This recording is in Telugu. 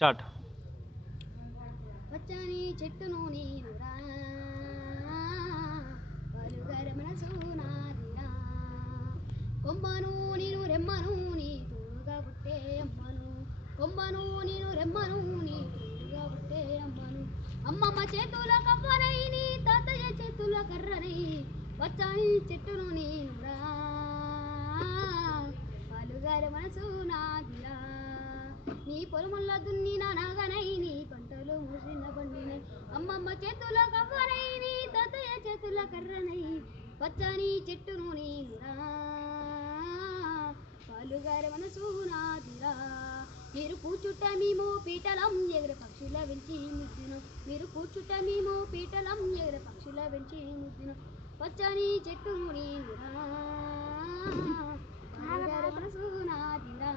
స్టార్ట్. పచ్చని చెట్టును నీనురా పలుగర మనసు నాదిరా కొమ్మను నేను రెమ్మను నీ తోడుగా పుట్టే అమ్మను కొమ్మను నేను రెమ్మను నీ తోడుగా పుట్టే అమ్మను అమ్మమ్మ చేతుల కవ్వనై నీ తాతయ్య చేతుల కర్రనై పచ్చని చెట్టును నీనురా పలుగర మనసు నాదిరా నీ పొలముల్ల దున్నిన నాగనై నీ పంటలు మూసిన బండినై అమ్మమ్మ చేతుల కవ్వనై నీ తాతయ్య చేతుల కర్రనై పచ్చని చెట్టును నేనురా పాలుగారి మనసు నాదిరా మీరు కూర్చుట్ట మేము పీటలం ఎగర పక్షుల వెంచి ముద్దిన మీరు కూర్చుట్ట మేము పీటలం ఎగర పక్షుల వెంచి ముద్దిన పచ్చని చెట్టును నేనురా పాలుగారి మనసు నాదిరా